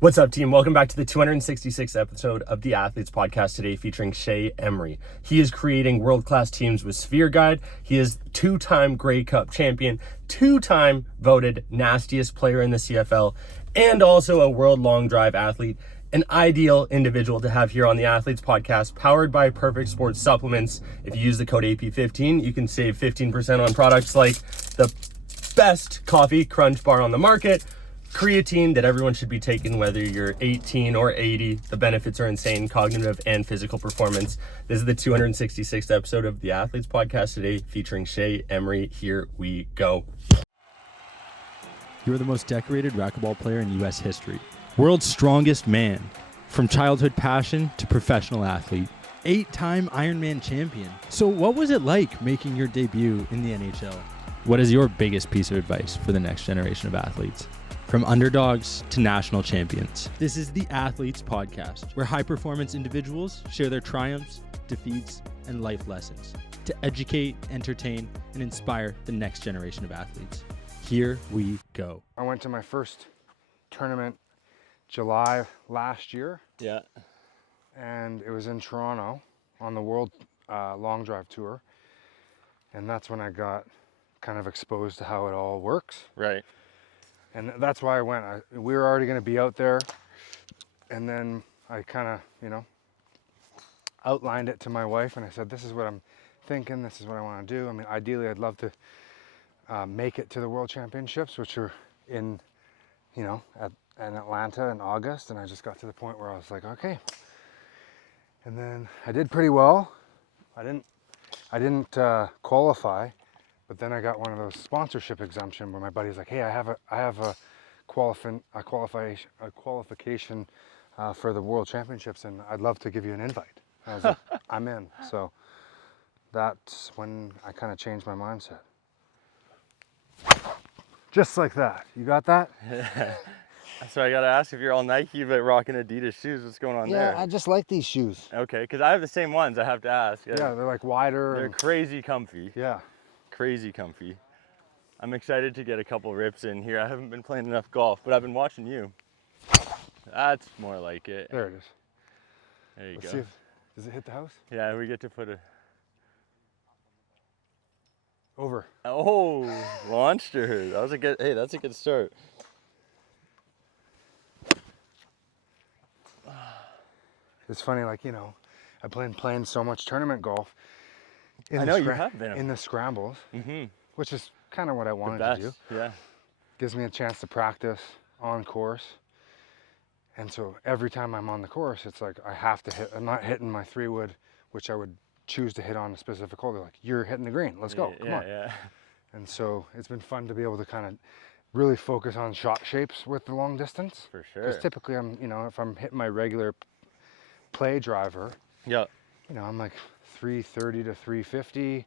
What's up, team? Welcome back to the 266th episode of the Athletes Podcast today, featuring Shea Emry. He is creating world-class teams with Sphere Guide. He is two-time Grey Cup champion, two-time voted nastiest player in the CFL, and also a world long drive athlete. An ideal individual to have here on the Athletes Podcast, powered by Perfect Sports Supplements. If you use the code AP15, you can save 15% on products like the best coffee crunch bar on the market, creatine that everyone should be taking, whether you're 18 or 80. The benefits are insane, cognitive and physical performance. This is the 266th episode of the Athletes Podcast today, featuring Shea Emry. Here we go. You are the most decorated racquetball player in U.S. history. World's strongest man. From childhood passion to professional athlete. 8-time Ironman champion. So what was it like making your debut in the NHL? What is your biggest piece of advice for the next generation of athletes? From underdogs to national champions. This is the Athletes Podcast, where high-performance individuals share their triumphs, defeats, and life lessons to educate, entertain, and inspire the next generation of athletes. Here we go. I went to my first tournament July last year. Yeah. And it was in Toronto on the World Long Drive Tour. And that's when I got kind of exposed to how it all works. Right. And that's why I went. We were already going to be out there, and then I kind of, outlined it to my wife, and I said, this is what I'm thinking, this is what I want to do. I mean, ideally, I'd love to make it to the World Championships, which are in Atlanta in August, and I just got to the point where I was like, okay. And then I did pretty well. I didn't qualify. But then I got one of those sponsorship exemption where my buddy's like, hey, I have a qualification for the World Championships, and I'd love to give you an invite. I was like, I'm in. So that's when I kind of changed my mindset. Just like that. You got that? So I gotta ask, if you're all Nike but rocking Adidas shoes, what's going on there? Yeah, I just like these shoes. Okay, because I have the same ones. I have to ask. Yeah, they're like wider. They're crazy comfy. Yeah. Crazy comfy. I'm excited to get a couple rips in here. I haven't been playing enough golf, but I've been watching you. That's more like it. There it is. There you Let's go. see does it hit the house? Yeah, we get to put a... Over. Oh, launched her. That was a good... Hey, that's a good start. It's funny, I've been playing so much tournament golf. I know you have been. In the scrambles, which is kind of what I wanted to do. Yeah. Gives me a chance to practice on course. And so every time I'm on the course, it's like I have to hit. I'm not hitting my 3-wood, which I would choose to hit on a specific hole. They're like, you're hitting the green. Let's go. Come on. Yeah. And so it's been fun to be able to kind of really focus on shot shapes with the long distance. For sure. Because typically if I'm hitting my regular play driver, Yeah. I'm like 330 to 350,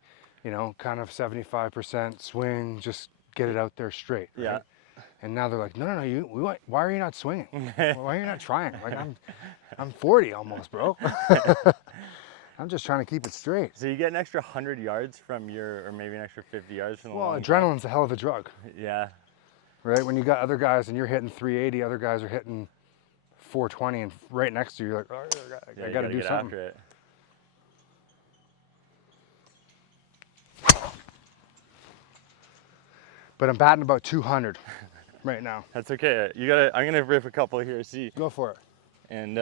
kind of 75% swing, just get it out there straight. Right? Yeah. And now they're like, no, why are you not swinging? Why are you not trying? Like I'm 40 almost, bro. I'm just trying to keep it straight. So you get an extra 100 yards from or maybe an extra 50 yards from the long Adrenaline's a hell of a drug. Yeah. Right? When you got other guys and you're hitting 380, other guys are hitting 420, and right next to you, you're like, oh, I got to do something. After it. But I'm batting about 200 right now. That's okay. I'm gonna rip a couple here. See. Go for it. And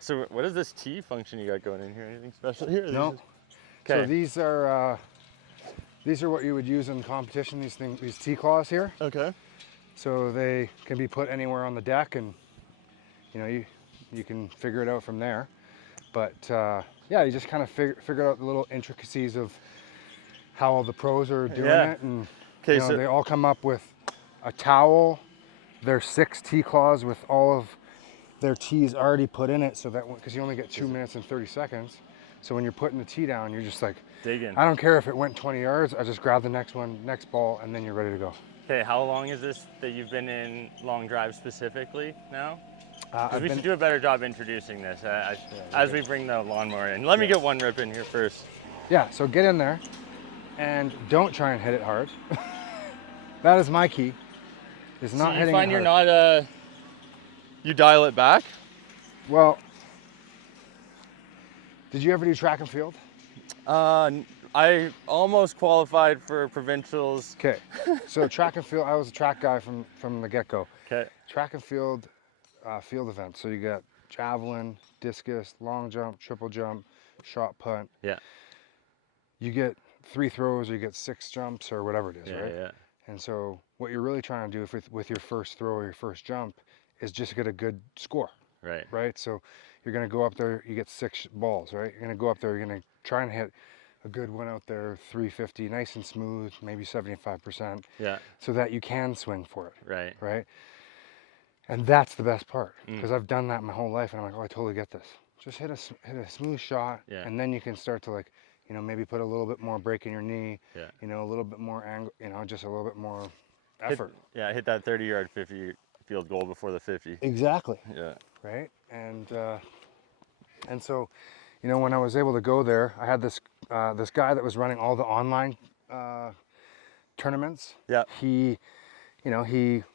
so, what is this tee function you got going in here? Anything special here? No. Okay. So these are what you would use in competition. These tee claws here. Okay. So they can be put anywhere on the deck, and you can figure it out from there. But you just kind of figure out the little intricacies of how all the pros are doing it, and they all come up with a towel. There's 6 tee claws with all of their tees already put in it, so that because you only get 2 minutes and 30 seconds. So when you're putting the tee down, you're just like, digging. I don't care if it went 20 yards. I just grab the next ball, and then you're ready to go. Okay, how long is this that you've been in long drive specifically now? We should do a better job introducing this as we bring the lawnmower in. Let me get one rip in here first. Yeah, so get in there and don't try and hit it hard. That is my key. Is not hitting it hard. You find You dial it back? Well, did you ever do track and field? I almost qualified for provincials. Okay, so track and field, I was a track guy from the get-go. Okay. Track and field, field events. So you got javelin, discus, long jump, triple jump, shot put. Yeah. You get 3 throws or you get 6 jumps or whatever it is, right? Yeah. And so what you're really trying to do with your first throw or your first jump is just get a good score. Right? So you're going to go up there, you get 6 balls, right? You're going to go up there, you're going to try and hit a good one out there, 350, nice and smooth, maybe 75%. Yeah. So that you can swing for it. Right. And that's the best part, because I've done that my whole life, and I'm like, oh, I totally get this. Just hit a smooth shot, and then you can start to, like, you know, maybe put a little bit more break in your knee, you know, a little bit more angle, you know, just a little bit more effort. Hit that 30-yard 50 field goal before the 50. Exactly. Yeah. Right? And so, you know, when I was able to go there, I had this this guy that was running all the online tournaments. Yeah. He, you know,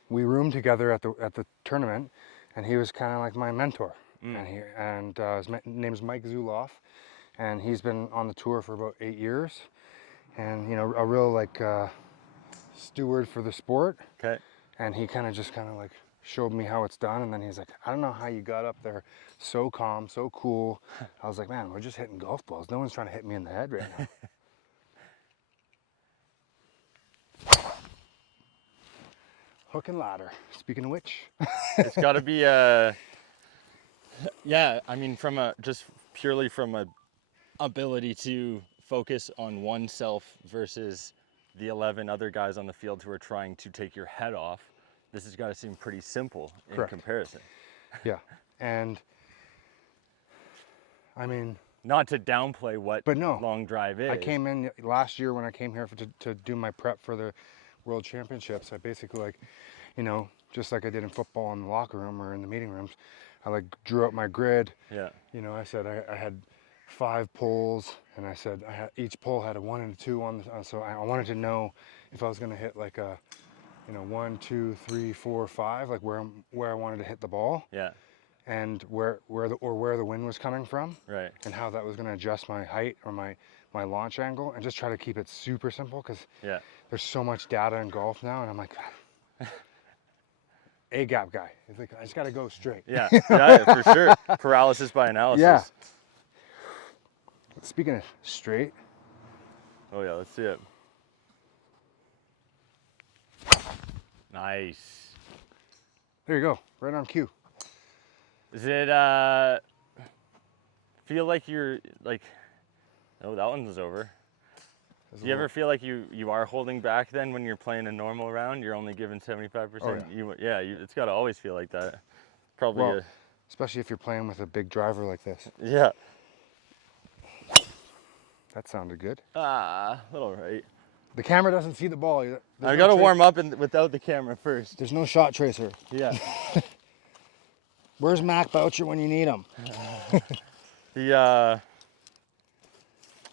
we roomed together at the tournament, and he was kind of like my mentor. And his name's Mike Zuloff, and he's been on the tour for about 8 years, and you know, a real like steward for the sport. Okay. And he kind of like showed me how it's done, and then he's like, I don't know how you got up there so calm, so cool. I was like, man, we're just hitting golf balls. No one's trying to hit me in the head right now. Hook and ladder. Speaking of which. It's got to be yeah, I mean, just purely from a ability to focus on oneself versus the 11 other guys on the field who are trying to take your head off, this has got to seem pretty simple in comparison. Yeah, and I mean, not to downplay what long drive is. I came in last year when I came here to do my prep for the World Championships. I basically, like, you know, just like I did in football in the locker room or in the meeting rooms, I like drew out my grid. Yeah. You know, I said I had 5 poles, and I said each pole had a 1 and a 2 on the, so I wanted to know if I was going to hit like a, you know, 1, 2, 3, 4, 5, like where I wanted to hit the ball. Yeah. And where the wind was coming from. Right. And how that was going to adjust my height or my launch angle, and just try to keep it super simple, because there's so much data in golf now, and I'm like, A gap guy. It's like, I just got to go straight. Yeah, yeah, for sure. Paralysis by analysis. Yeah. Speaking of straight. Oh yeah, let's see it. Nice. There you go, right on cue. Does it feel like you're like, oh, that one's over. Do you ever feel like you are holding back then when you're playing a normal round? You're only giving 75%? Oh, yeah. It's got to always feel like that. Probably. Well, especially if you're playing with a big driver like this. Yeah. That sounded good. A little right. The camera doesn't see the ball. I got to warm up without the camera first. There's no shot tracer. Yeah. Where's Mac Boucher when you need him?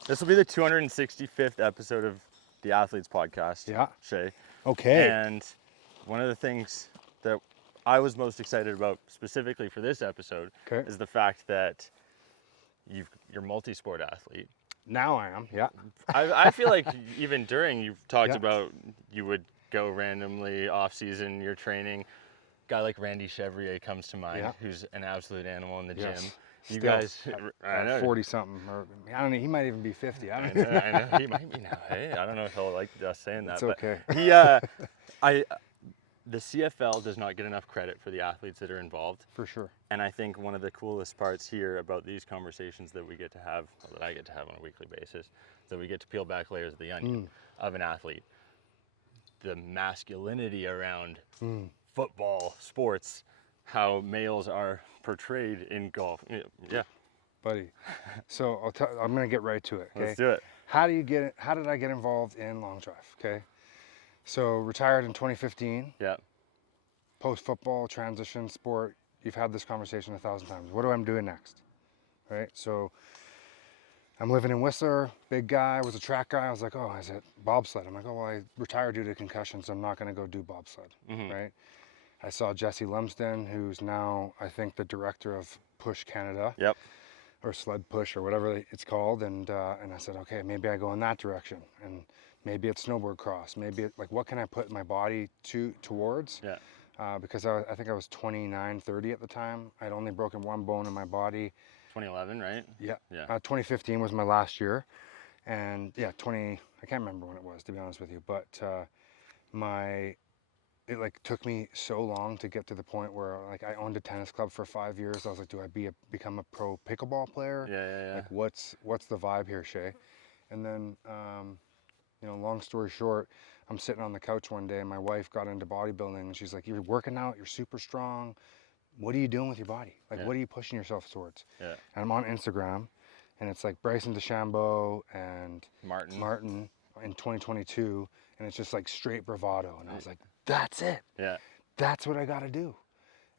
This will be the 265th episode of the Athletes Podcast. Yeah. Shea. Okay. And one of the things that I was most excited about specifically for this episode is the fact that you're a multi-sport athlete. Now I am, yeah. I feel like even during, you've talked about you would go randomly off season, you're training. A guy like Randy Chevrier comes to mind, who's an absolute animal in the gym. You guys, I know, 40 something, or I don't know. He might even be 50. I know he might be now. Hey, I don't know if he'll like us saying that. It's okay. The CFL does not get enough credit for the athletes that are involved. For sure. And I think one of the coolest parts here about these conversations that we get to have, or that I get to have on a weekly basis, is that we get to peel back layers of the onion of an athlete. The masculinity around football, sports, how males are portrayed in golf. Yeah. Buddy. So I'm going to get right to it. Okay? Let's do it. How did I get involved in long drive? Okay. So retired in 2015. Yeah. Post football, transition sport. You've had this conversation 1,000 times. What do I do next? Right. So I'm living in Whistler. Big guy, was a track guy. I was like, oh, is it bobsled? I'm like, oh, well, I retired due to concussion, so I'm not going to go do bobsled. Right. I saw Jesse Lumsden, who's now, I think, the director of Push Canada. Yep. Or Sled Push or whatever it's called. And I said, okay, maybe I go in that direction. And maybe it's snowboard cross. Maybe like, what can I put my body towards? Yeah. Because I think I was 29, 30 at the time. I'd only broken one bone in my body. 2011, right? Yeah. Yeah. 2015 was my last year. And yeah, I can't remember when it was, to be honest with you. But it like took me so long to get to the point where like I owned a tennis club for 5 years. I was like, do I become a pro pickleball player? Yeah. Like what's the vibe here, Shea? And then, long story short, I'm sitting on the couch one day and my wife got into bodybuilding and she's like, you're working out, you're super strong. What are you doing with your body? Like, what are you pushing yourself towards? Yeah. And I'm on Instagram and it's like Bryson DeChambeau and Martin in 2022. And it's just like straight bravado. And I was like, that's it. Yeah. That's what I got to do.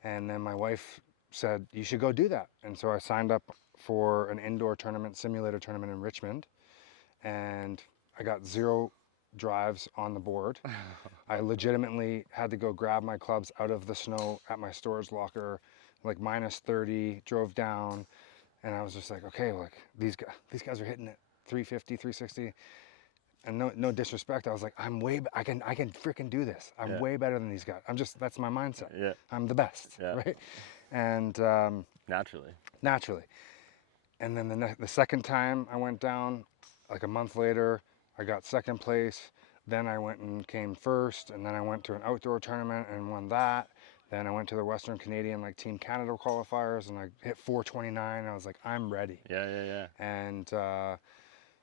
And then my wife said, you should go do that. And so I signed up for an indoor simulator tournament in Richmond. And I got 0 drives on the board. I legitimately had to go grab my clubs out of the snow at my storage locker, like minus 30, drove down. And I was just like, okay, like these guys are hitting it 350, 360. And no disrespect, I was like, I can freaking do this. I'm way better than these guys. That's my mindset. Yeah. I'm the best, right? And naturally. And then the second time I went down, like a month later, I got second place. Then I went and came first, and then I went to an outdoor tournament and won that. Then I went to the Western Canadian like Team Canada qualifiers, and I hit 429. I was like, I'm ready. Yeah.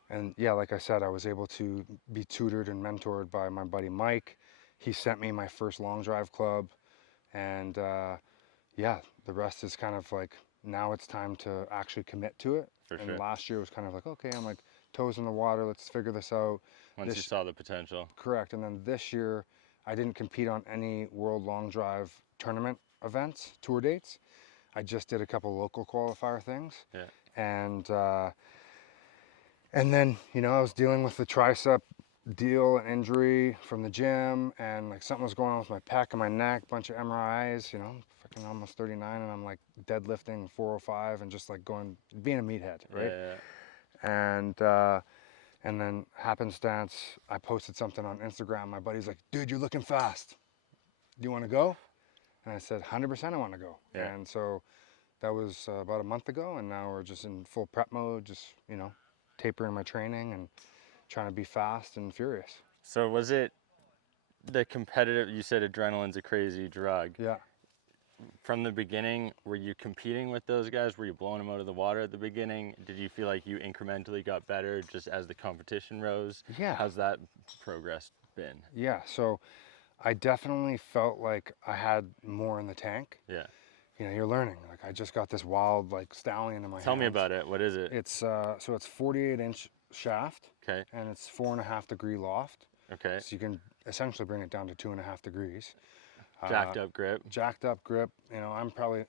And yeah, like I said, I was able to be tutored and mentored by my buddy Mike. He sent me my first long drive club. And the rest is kind of like, now it's time to actually commit to it. For and sure. Last year was kind of like, okay, I'm like toes in the water, let's figure this out. Once you saw the potential. Correct. And then this year, I didn't compete on any World Long Drive tournament events, tour dates. I just did a couple local qualifier things. Yeah. And then, I was dealing with the tricep deal and injury from the gym, and like something was going on with my pec and my neck, bunch of MRIs, freaking almost 39, and I'm like deadlifting 405 and just like being a meathead, right? Yeah. And then happenstance, I posted something on Instagram. My buddy's like, dude, you're looking fast. Do you want to go? And I said, 100% I want to go. Yeah. And so that was about a month ago, and now we're just in full prep mode, just, tapering my training and trying to be fast and furious. So was it the competitive, you said adrenaline's a crazy drug. Yeah. From the beginning, were you competing with those guys? Were you blowing them out of the water at the beginning? Did you feel like you incrementally got better just as the competition rose? Yeah. How's that progress been? Yeah, so I definitely felt like I had more in the tank. Yeah. You're learning. Like I just got this wild like stallion in my Tell hands. me about it. What is it? It's 48-inch shaft. Okay. And it's 4.5 degree loft. Okay. So you can essentially bring it down to 2.5 degrees. Jacked up grip. Jacked up grip. I'm probably,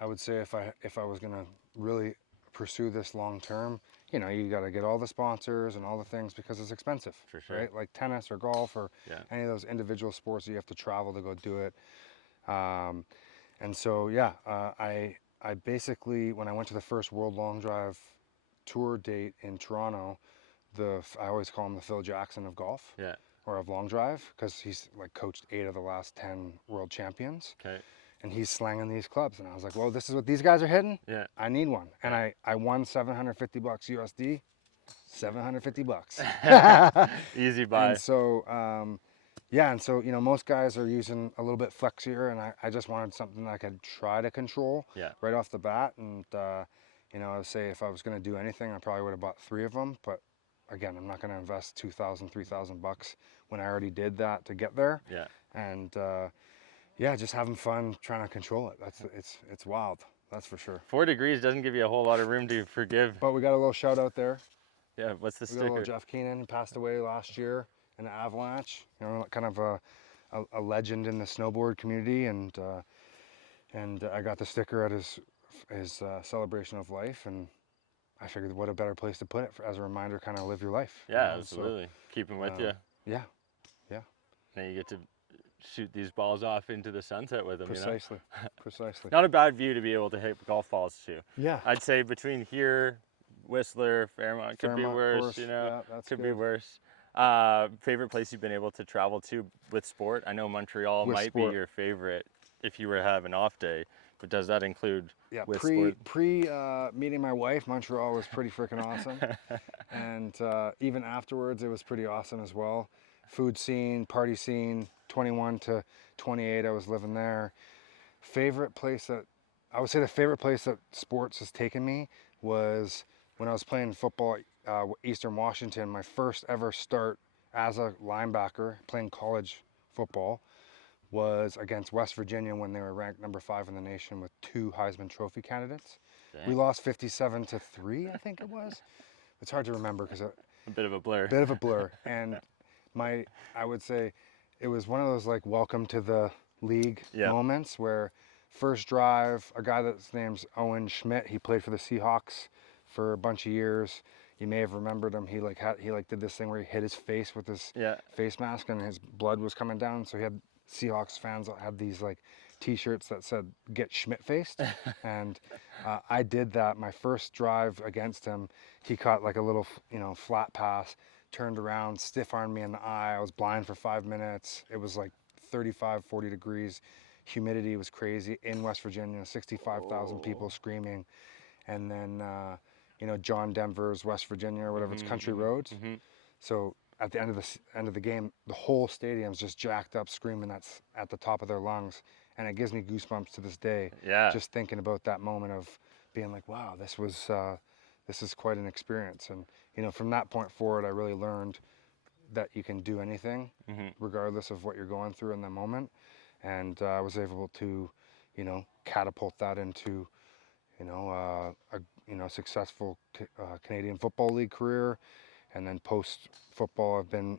I would say if I was gonna really pursue this long term, you got to get all the sponsors and all the things because it's expensive. For sure. Right? Like tennis or golf or any of those individual sports that you have to travel to go do it. And so I basically, when I went to the first World Long Drive tour date in Toronto, I always call him the Phil Jackson of golf. Yeah. Or of long drive, because he's like coached 8 of the last 10 world champions. Okay. And he's slanging these clubs, and I was like, well, this is what these guys are hitting. Yeah. I need one. And I won $750 USD. $750. Easy buy. And so most guys are using a little bit flexier, and I just wanted something I could try to control right off the bat. And I would say if I was going to do anything, I probably would have bought 3 of them. But again, I'm not going to invest $2,000, $3,000 when I already did that to get there. Yeah. And just having fun trying to control it. It's wild. That's for sure. 4 degrees doesn't give you a whole lot of room to forgive. But we got a little shout out there. Yeah. What's the We got a sticker? little Jeff Keenan. He passed away last year in an avalanche. Kind of a legend in the snowboard community, and I got the sticker at his celebration of life, and I figured what a better place to put it as a reminder, kind of live your life. Yeah, absolutely. So, keep him with you. Yeah. Now you get to shoot these balls off into the sunset with them. Precisely. You know? Precisely. Not a bad view to be able to hit golf balls too. Yeah. I'd say between here, Whistler, Fairmont could be Fairmont, worse. course. You know, Yeah, that's could be good. worse. Favorite place you've been able to travel to with sport? I know Montreal With might sport. be your favorite if you were to have an off day, but does that include Yeah, with pre sport? meeting my wife, Montreal was pretty freaking awesome, and even afterwards, it was pretty awesome as well. Food scene, party scene, 21 to 28, I was living there. Favorite place that I would say the favorite place that sports has taken me was when I was playing football, Eastern Washington. My first ever start as a linebacker playing college football was against West Virginia when they were ranked number 5 in the nation with 2 Heisman Trophy candidates. Dang. We lost 57-3, I think it was. It's hard to remember because A bit of a blur. bit of a blur. And I would say it was one of those like welcome to the league Yeah. moments where first drive, a guy that's name's Owen Schmidt, he played for the Seahawks for a bunch of years. You may have remembered him. He did this thing where he hit his face with his Yeah. face mask and his blood was coming down. So he had Seahawks fans that had these like t-shirts that said "Get Schmidt faced," and I did that. My first drive against him, he caught like a little flat pass, turned around, stiff armed me in the eye. I was blind for 5 minutes. It was like 35-40 degrees. Humidity was crazy in West Virginia. 65,000 people screaming, and then John Denver's West Virginia or whatever, it's country roads. So at the end of the game, the whole stadium's just jacked up, screaming that's at the top of their lungs, and it gives me goosebumps to this day. Yeah. Just thinking about that moment of being like, wow, this is quite an experience. And from that point forward, I really learned that you can do anything, regardless of what you're going through in the moment, and I was able to, catapult that into, a successful Canadian Football League career. And then post football, I've been,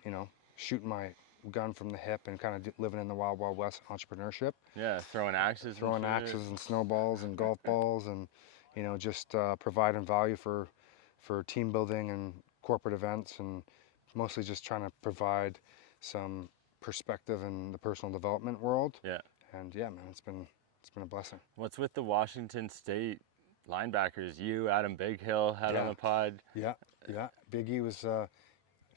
shooting my gun from the hip and kind of living in the wild, wild west entrepreneurship. Yeah, throwing axes. Throwing axes and snowballs and golf balls and, just providing value for team building and corporate events, and mostly just trying to provide some perspective in the personal development world. Yeah. And yeah, man, it's been a blessing. What's with the Washington State linebackers? You, Adam Bighill, had on Yeah. the pod. Yeah. Biggie was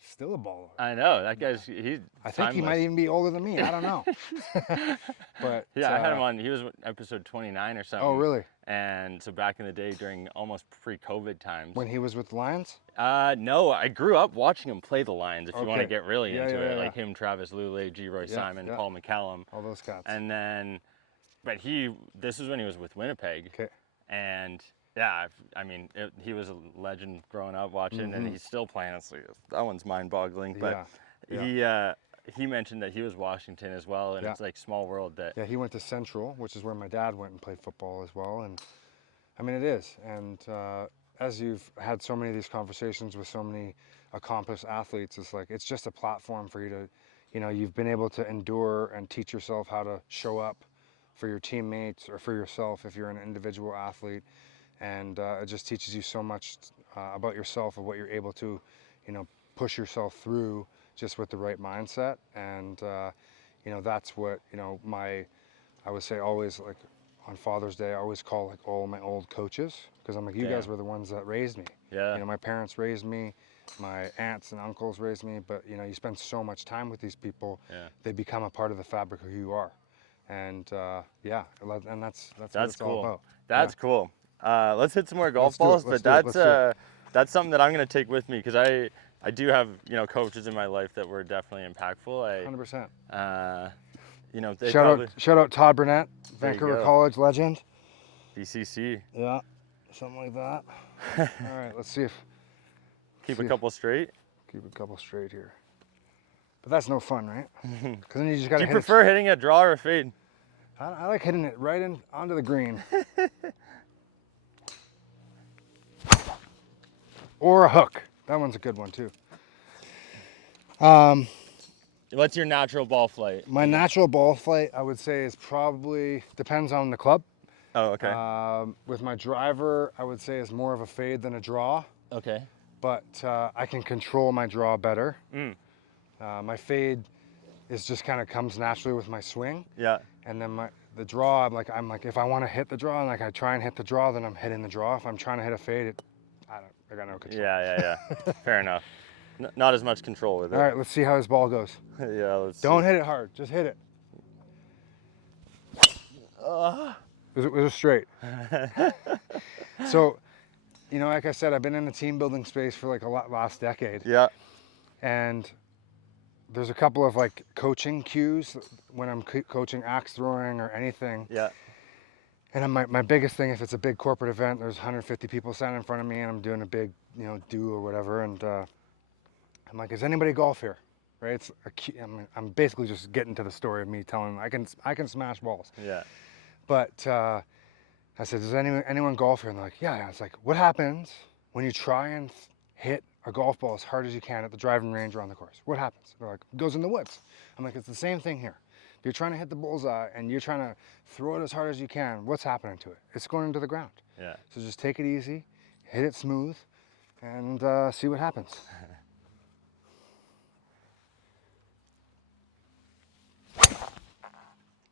still a baller. I know that guy's. He's. I think he might even be older than me. I don't know. But Yeah, I had him on. He was episode 29 or something. Oh, really? And so back in the day, during almost pre-COVID times. When he was with the Lions? No, I grew up watching him play the Lions. If you want to Okay. get really Yeah, into yeah, it, yeah. like him, Travis Lulay, G. Roy Yeah, Simon, yeah. Paul McCallum, All those cats. and then, but this is when he was with Winnipeg. Okay. And yeah, he was a legend growing up watching, and he's still playing. It's like, that one's mind-boggling. But he mentioned that he was Washington as well, and Yeah. it's like small world that. Yeah, he went to Central, which is where my dad went and played football as well. And I mean, it is. And as you've had so many of these conversations with so many accomplished athletes, it's just a platform for you to, you've been able to endure and teach yourself how to show up for your teammates or for yourself if you're an individual athlete. And it just teaches you so much about yourself, of what you're able to, push yourself through just with the right mindset. And, that's what, I would say always, like on Father's Day, I always call like all my old coaches, because I'm like, you guys were the ones that raised me. Yeah. My parents raised me, my aunts and uncles raised me, but, you spend so much time with these people, they become a part of the fabric of who you are. And and that's what it's cool. all about. That's cool. Let's hit some more golf Let's do balls, it, but let's do it. that's something that I'm going to take with me, because I do have coaches in my life that were definitely impactful. 100%. They Shout out Todd Burnett, There you Vancouver go. College legend. BCC. Yeah, something like that. All right, let's see if Keep a couple straight. keep a couple straight here. But that's no fun, right? Because then you just got Do to you hit prefer hitting a draw or a fade? it. I like hitting it right in onto the green. Or a hook. That one's a good one too. What's your natural ball flight? My natural ball flight, I would say, is probably depends on the club. Oh, okay. With my driver, I would say is more of a fade than a draw. Okay. But I can control my draw better. My fade, is just kind of comes naturally with my swing. Yeah. And then the draw, I'm like, if I want to hit the draw, and like I try and hit the draw, then I'm hitting the draw. If I'm trying to hit a fade, I got no control. Yeah. Fair enough. Not as much control with it. All right, let's see how this ball goes. Yeah, let's Don't see. hit it hard, just hit it. It was straight. So, you know, like I said, I've been in the team building space for like last decade. Yeah. And there's a couple of like coaching cues when I'm coaching axe throwing or anything. Yeah. And my biggest thing, if it's a big corporate event, there's 150 people standing in front of me and I'm doing a big, you know, do or whatever. And I'm like, is anybody golf here? Right? It's I'm basically just getting to the story of me telling them I can smash balls. Yeah. But I said, does anyone golf here? And they're like, yeah. It's like, what happens when you try and hit a golf ball as hard as you can at the driving range or on the course? What happens? They're like, it goes in the woods. I'm like, it's the same thing here. If you're trying to hit the bullseye and you're trying to throw it as hard as you can, what's happening to it? It's going into the ground. Yeah. So just take it easy, hit it smooth, and see what happens.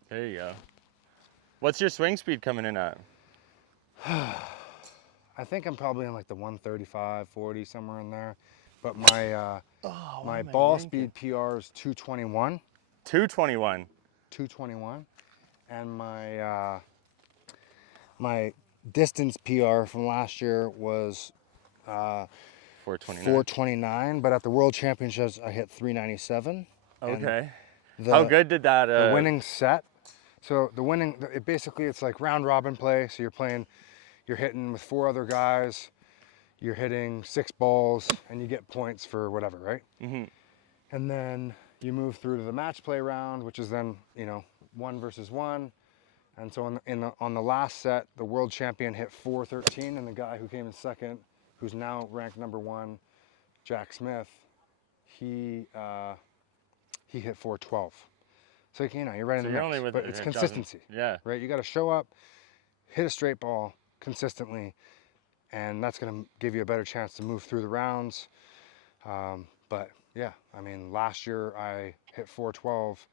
There you go. What's your swing speed coming in at? I think I'm probably in like the 135, 40, somewhere in there. But my ball speed PR is 221. 221. 221. And my distance PR from last year was 429. But at the World Championships, I hit 397. Okay. How good did that? The winning set. So the winning, it's like round robin play. So you're hitting with 4 other guys. You're hitting 6 balls, and you get points for whatever, right? Mm-hmm. And then you move through to the match play round, which is then 1 versus 1. And so on the last set, the world champion hit 413, and the guy who came in second, who's now ranked number 1, Jack Smith, he hit 412. So you're right in the mix, but it's consistency. Yeah. Right. You got to show up, hit a straight ball consistently, and that's going to give you a better chance to move through the rounds. But yeah, I mean, last year I hit 412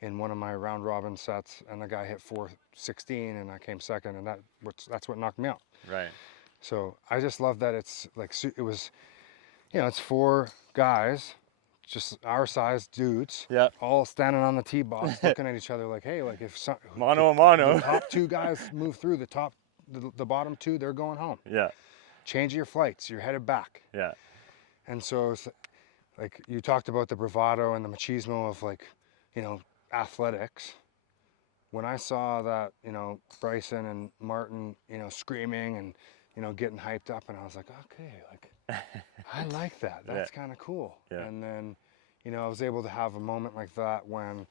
in one of my round robin sets, and the guy hit 416, and I came second, and that's what knocked me out. Right. So I just love that it's like it was, it's 4 guys, just our size dudes, all standing on the tee box, looking at each other like, hey, like if mano a mano, the top 2 guys move through, the bottom 2, they're going home. Yeah. Change your flights, you're headed back. Yeah. And so it's like you talked about the bravado and the machismo of like, athletics. When I saw that, Bryson and Martin, screaming and, getting hyped up, and I was like, okay, like, I like that. That's kind of cool. Yeah. And then, I was able to have a moment like that when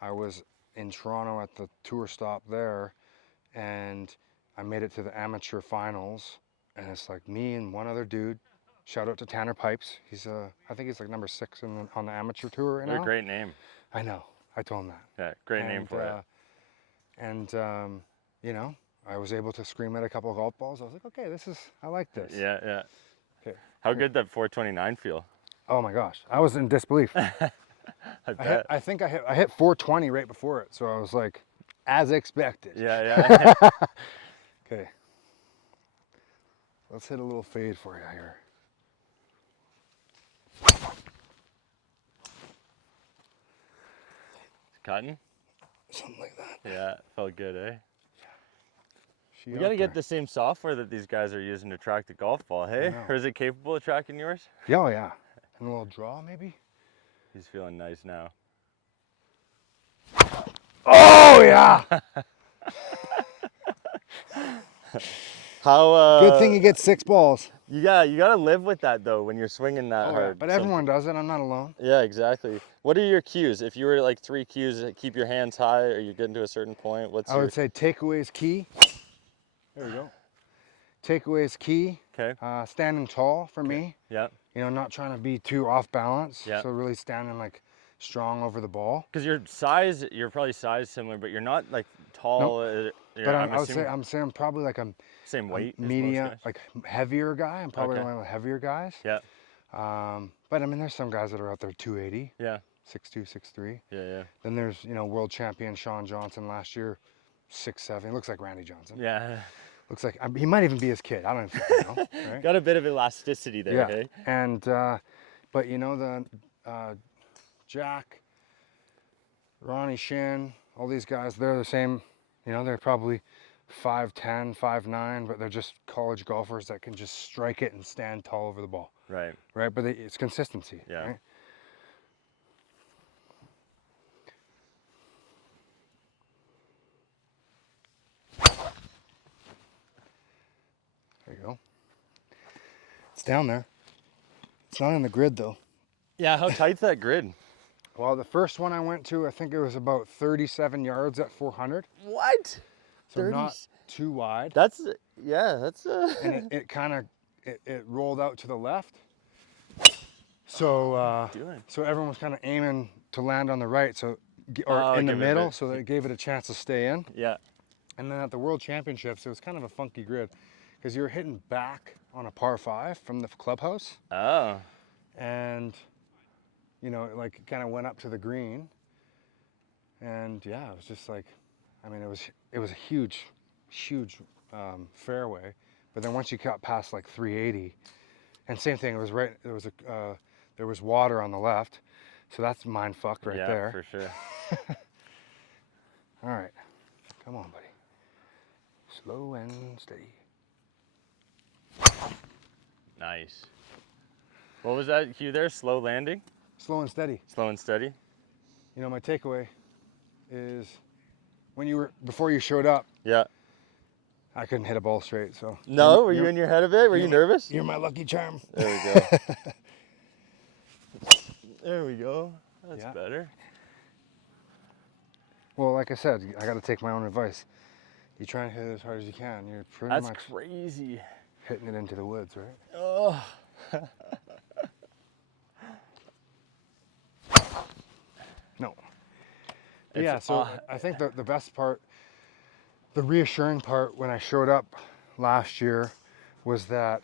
I was in Toronto at the tour stop there, and I made it to the amateur finals, and it's like me and one other dude. Shout out to Tanner Pipes. I think he's like number 6 on the amateur tour right now. What a great name. I know. I told him that. Yeah, great name for it. And I was able to scream at a couple of golf balls. I was like, okay, I like this. Yeah, yeah. Okay. How good did that 429 feel? Oh my gosh, I was in disbelief. I bet. I think I hit 420 right before it, so I was like, as expected. Yeah, yeah. Okay. Let's hit a little fade for you here. Cotton? Something like that. Yeah, felt good, eh? She We gotta get the same software that these guys are using to track the golf ball, hey? Or is it capable of tracking yours? Yeah, oh yeah. And a little draw, maybe? He's feeling nice now. Oh, yeah! How, Good thing you get 6 balls. you gotta live with that though when you're swinging that hard. But everyone does it. I'm not alone. Yeah, exactly. What are your cues? If you were like 3 cues, keep your hands high, or you're getting to a certain point. I would say takeaway is key. There we go. Takeaway is key. Okay. Standing tall for me. Yeah. Not trying to be too off balance. Yeah. So really standing like strong over the ball. Because you're probably size similar, but you're not like tall. Nope. But I'm saying I'm probably like a same weight, as medium, most guys? like heavier guy. I'm probably one of the heavier guys. Yeah. But I mean, there's some guys that are out there 280. Yeah. 6'2", 6'3". Yeah. Then there's, you know, world champion Sean Johnson last year, 6'7". He looks like Randy Johnson. Yeah. Looks like he might even be his kid. I don't even know. Right? Got a bit of elasticity there, Yeah. hey? And but you know, the Jack, Ronnie Shin, all these guys, they're the same. You know, they're probably 5'10", 5'9", but they're just college golfers that can just strike it and stand tall over the ball. Right. Right? But it's consistency. Yeah. Right? There you go. It's down there. It's not in the grid though. Yeah, how tight's that grid? Well, the first one I went to, I think it was about 37 yards at 400. What? So 30? not too wide. That's And it kind of it rolled out to the left. So so everyone was kind of aiming to land on the right, so or in the give it a middle, bit. so that it gave it a chance to stay in. Yeah. And then at the World Championships, it was kind of a funky grid because you were hitting back on a par 5 from the clubhouse, Oh. and you know, it like kind of went up to the green, and yeah, it was just like, I mean, it was a huge fairway, but then once you got past like 380, and same thing, it was right, there was water on the left, so that's mind fucked right there. Yeah, for sure. All right, come on, buddy. Slow and steady. Nice. What was that cue there? Slow landing? Slow and steady. Slow and steady? You know, my takeaway is before you showed up, Yeah. I couldn't hit a ball straight, so. No? Were you in your head a bit? Were you nervous? You're my lucky charm. There we go. There we go. That's Yeah. better. Well, like I said, I got to take my own advice. You try and hit it as hard as you can. You're pretty That's much crazy. hitting it into the woods, right? Oh. No. But yeah, It's, so I think the best part, the reassuring part when I showed up last year was that,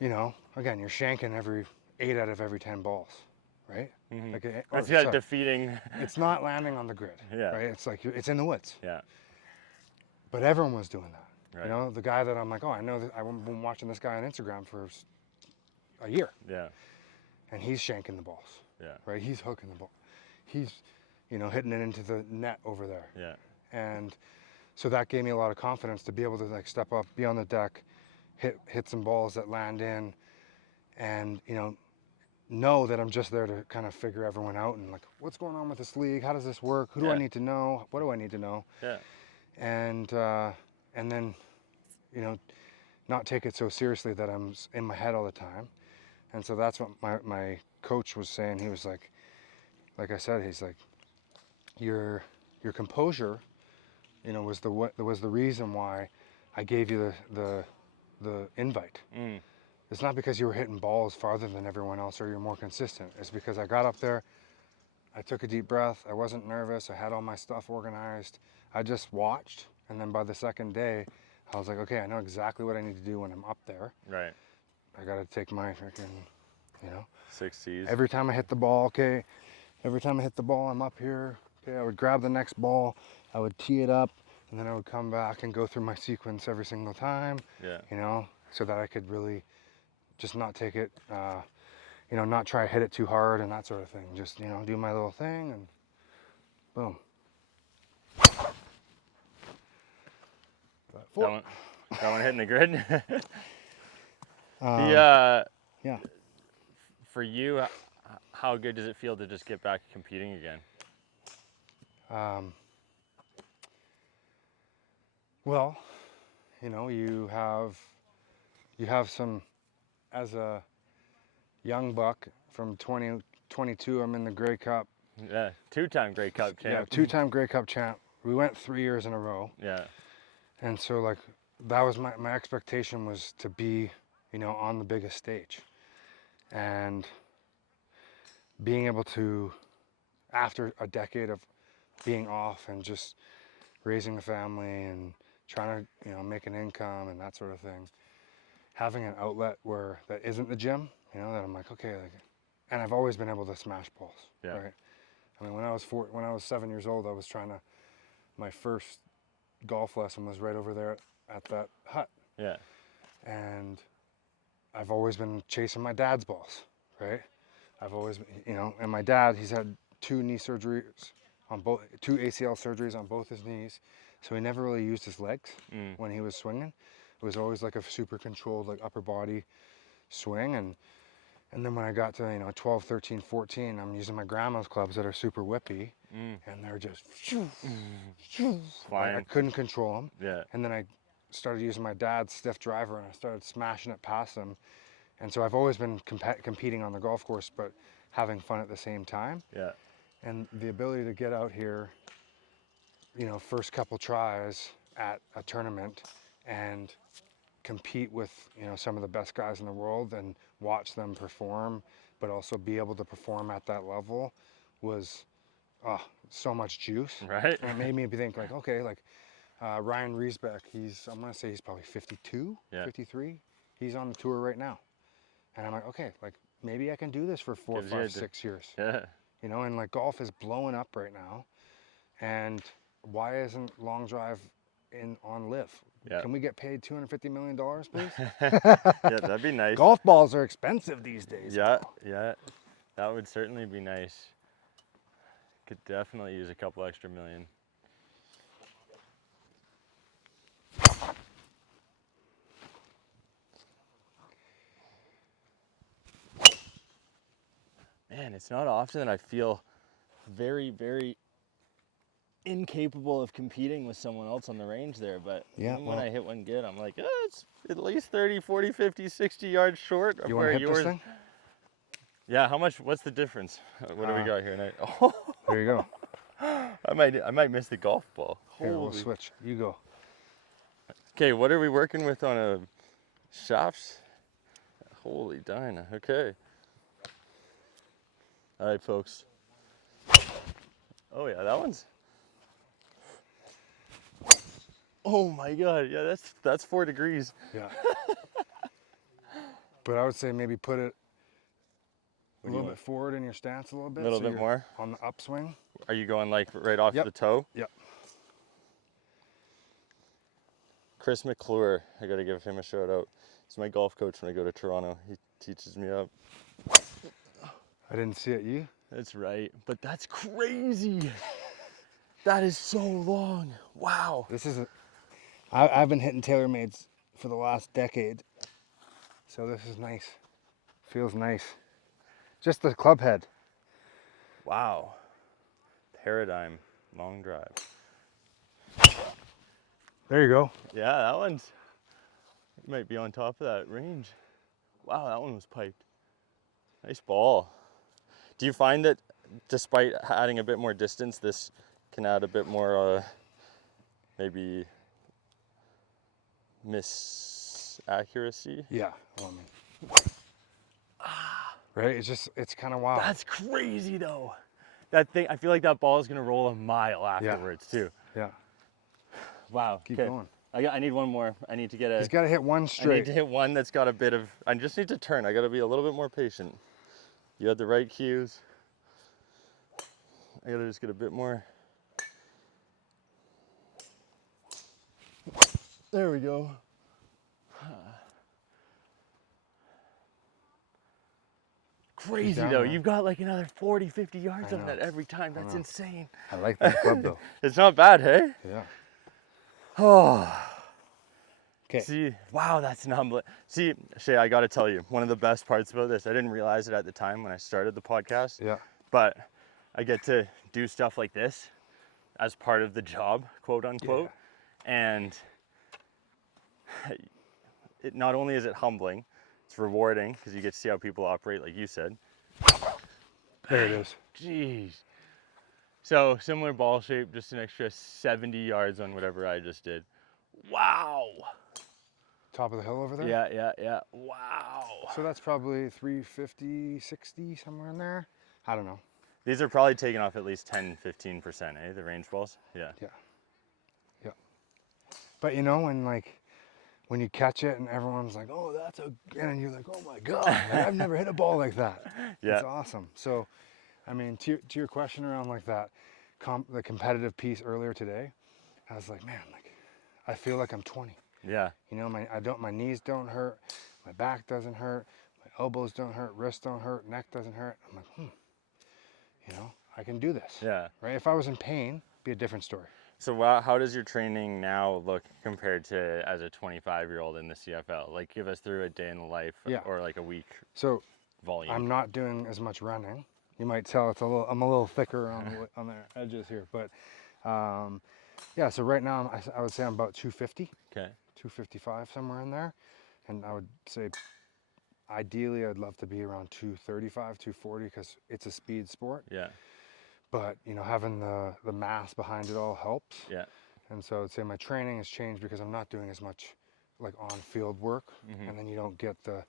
you know, again, you're shanking 8 out of every 10 balls, right? Mhm. Like, or, That's sorry, defeating. it's not landing on the grid, Yeah. right? It's like, it's in the woods. Yeah. But everyone was doing that. Right. You know, the guy that I'm like, oh, I know that I've been watching this guy on Instagram for a year, Yeah. and he's shanking the balls, Yeah. right? He's hooking the ball. He's, you know, hitting it into the net over there. Yeah. And so that gave me a lot of confidence to be able to like step up, be on the deck, hit some balls that land in, and, you know that I'm just there to kind of figure everyone out and like, what's going on with this league? How does this work? Who do I Yeah. need to know? What do I need to know? Yeah. And then, you know, not take it so seriously that I'm in my head all the time. And so that's what my coach was saying. He was like I said, he's like, your composure, you know, was the reason why I gave you the invite. Mm. It's not because you were hitting balls farther than everyone else or you're more consistent. It's because I got up there, I took a deep breath, I wasn't nervous, I had all my stuff organized. I just watched, and then by the second day, I was like, okay, I know exactly what I need to do when I'm up there. Right. I got to take my freaking, you know. 6 C's. Every time I hit the ball, okay, every time I hit the ball, I'm up here. Okay, I would grab the next ball, I would tee it up, and then I would come back and go through my sequence every single time. Yeah. You know, so that I could really just not take it, you know, not try to hit it too hard and that sort of thing. Just, you know, do my little thing and boom. That one hitting the grid. Yeah. For you, how good does it feel to just get back competing again? Well, you know, you have some, as a young buck from 2022, I'm in the Grey Cup. Yeah, 2-time Grey Cup champ. Yeah, 2-time Grey Cup champ. We went 3 years in a row. Yeah. And so like, that was my expectation was to be, you know, on the biggest stage. And being able to, after a decade of being off and just raising a family and trying to, you know, make an income and that sort of thing, having an outlet that isn't the gym, you know, that I'm like, okay, like, and I've always been able to smash balls. Yeah. Right. I mean, when I was 7 years old, I was my first golf lesson was right over there at that hut. Yeah. And I've always been chasing my dad's balls, right? I've always, and my dad, he's had two ACL surgeries on both his knees. So he never really used his legs when he was swinging. It was always like a super controlled, like upper body swing. And then when I got to, 12, 13, 14, I'm using my grandma's clubs that are super whippy, and they're just Flying. I couldn't control them. Yeah. And then I started using my dad's stiff driver, and I started smashing it past them. And so I've always been competing on the golf course, but having fun at the same time. Yeah. And the ability to get out here, first couple tries at a tournament and compete with, some of the best guys in the world and watch them perform, but also be able to perform at that level was so much juice. Right. And it made me think like, okay, like Ryan Riesbeck, I'm going to say he's probably 52, 53. He's on the tour right now. And I'm like, okay, like maybe I can do this for 4, 5, 6 years. Yeah. And like golf is blowing up right now. And why isn't long drive on live? Yeah. Can we get paid $250 million, please? Yeah, that'd be nice. Golf balls are expensive these days. Yeah, yeah. That would certainly be nice. Could definitely use a couple extra million. Man, it's not often that I feel very, very incapable of competing with someone else on the range there, but even when I hit one good, I'm like, it's at least 30, 40, 50, 60 yards short of You where want to hit yours. this thing? Yeah, what's the difference? What do we got here now? Oh, There you go. I might miss the golf ball. Here, we'll Holy. switch. You go. Okay, what are we working with on a shafts? Holy Dinah, okay. All right, folks. Oh yeah, that one's. Oh my God, yeah, that's 4 degrees. Yeah. But I would say maybe put it a little bit forward in your stance a little bit. A little so bit you're more? on the upswing. Are you going like right off Yep. the toe? Yep. Chris McClure, I gotta give him a shout out. He's my golf coach when I go to Toronto. He teaches me up. I didn't see it. You? That's right, but that's crazy. That is so long. Wow. This is I've been hitting TaylorMades for the last decade. So this is nice. Feels nice. Just the club head. Wow. Paradigm long drive. There you go. Yeah, that one's might be on top of that range. Wow, that one was piped. Nice ball. Do you find that despite adding a bit more distance, this can add a bit more maybe miss accuracy? Yeah. Well, I mean, right? It's kind of wild. That's crazy though. That thing, I feel like that ball is gonna roll a mile afterwards too. Yeah. Wow. Keep okay. going. I need one more. I need to get He's got to hit one I need straight. to hit one that's got a bit of, I just need to turn. I gotta be a little bit more patient. You had the right cues. I gotta just get a bit more. There we go. Crazy down though, there. you've got like another 40, 50 yards I on know. that every time. That's know. insane. I like that club though. It's not bad, hey? Yeah. Oh. Okay. See, wow, that's an humbling. See, Shea, I gotta tell you, one of the best parts about this, I didn't realize it at the time when I started the podcast, Yeah. but I get to do stuff like this as part of the job, quote unquote. And it not only is it humbling, it's rewarding because you get to see how people operate, like you said. There it is. Jeez. So similar ball shape, just an extra 70 yards on whatever I just did. Wow. Top of the hill over there? Yeah. Wow. So that's probably 350, 60, somewhere in there. I don't know. These are probably taking off at least 10, 15%, eh? The range balls? Yeah. Yeah. But when when you catch it and everyone's like, oh, that's a, and you're like, oh my God, like, I've never hit a ball like that. Yeah. It's awesome. So, I mean, to your question around like that, the competitive piece earlier today, I was like, man, like, I feel like I'm 20. Yeah. You know, my knees don't hurt, my back doesn't hurt, my elbows don't hurt, wrists don't hurt, neck doesn't hurt. I'm like, you know, I can do this. Yeah. Right? If I was in pain, it'd be a different story. So how does your training now look compared to as a 25-year-old in the CFL? Like, give us through a day in the life or like a week So volume. I'm not doing as much running. You might tell I'm a little thicker on the edges here, but yeah. So right now I would say I'm about 250, Okay. 255, somewhere in there, and I would say ideally I'd love to be around 235, 240 because it's a speed sport. Yeah. But you know, having the mass behind it all helps. Yeah. And so I'd say my training has changed because I'm not doing as much like on-field work, and then you don't get the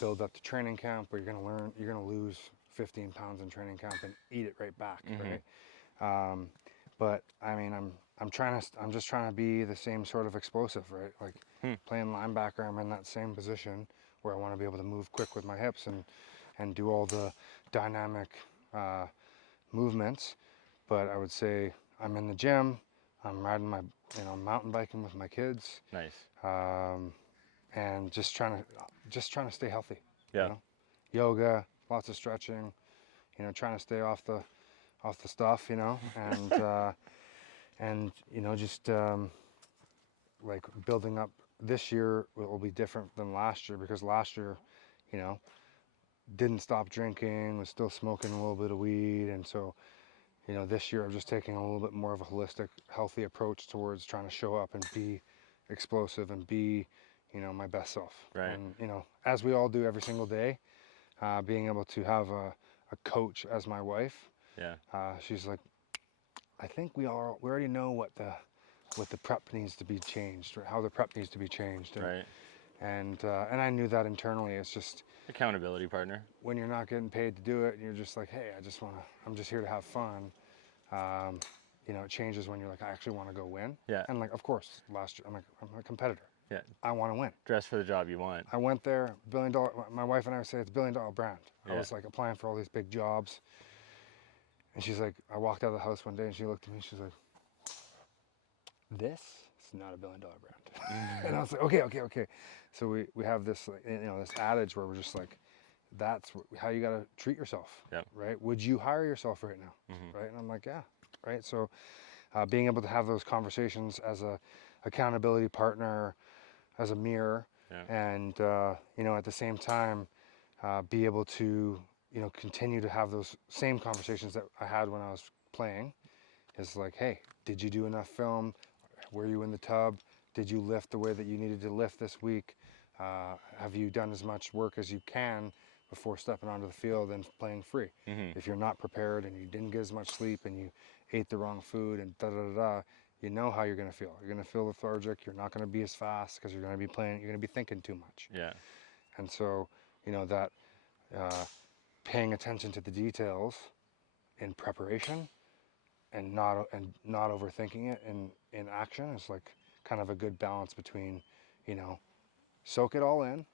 build up to training camp where you're gonna lose 15 pounds in training camp and eat it right back, right? But I mean, I'm just trying to be the same sort of explosive, right? Like playing linebacker, I'm in that same position where I want to be able to move quick with my hips and do all the dynamic movements. But I would say I'm in the gym, I'm riding my, mountain biking with my kids, Nice. and just trying to stay healthy. Yeah. You know? Yoga, lots of stretching, trying to stay off the stuff, and just like building up. This year will be different than last year because last year, didn't stop drinking, was still smoking a little bit of weed, and so this year I'm just taking a little bit more of a holistic, healthy approach towards trying to show up and be explosive and be, my best self. Right. And, as we all do every single day, being able to have a coach as my wife, Yeah. she's like, I think we already know what the prep needs to be changed, or how the prep needs to be changed. And, Right. and I knew that internally. It's just Accountability partner. when you're not getting paid to do it, and you're just like, hey, I'm just here to have fun. It changes when you're like, I actually want to go win. Yeah. And like, of course, last year, I'm a competitor. Yeah. I want to win. Dress for the job you want. I went there, $1 billion. My wife and I would say it's $1 billion brand. Yeah. I was like applying for all these big jobs. And she's like, I walked out of the house one day and she looked at me and she's like, this is not $1 billion brand. And I was like, okay. So we have this, this adage where we're just like, that's how you got to treat yourself, Yep. right? Would you hire yourself right now, right? And I'm like, yeah, right? So being able to have those conversations as a accountability partner, as a mirror, and, at the same time, be able to, continue to have those same conversations that I had when I was playing. Is like, hey, did you do enough film? Were you in the tub? Did you lift the way that you needed to lift this week? Have you done as much work as you can before stepping onto the field and playing free? If you're not prepared and you didn't get as much sleep and you ate the wrong food and you know how you're going to feel. You're going to feel lethargic. You're not going to be as fast because you're going to be playing. You're going to be thinking too much. Yeah. And so, that paying attention to the details in preparation and not overthinking it in action is like kind of a good balance between, soak it all in,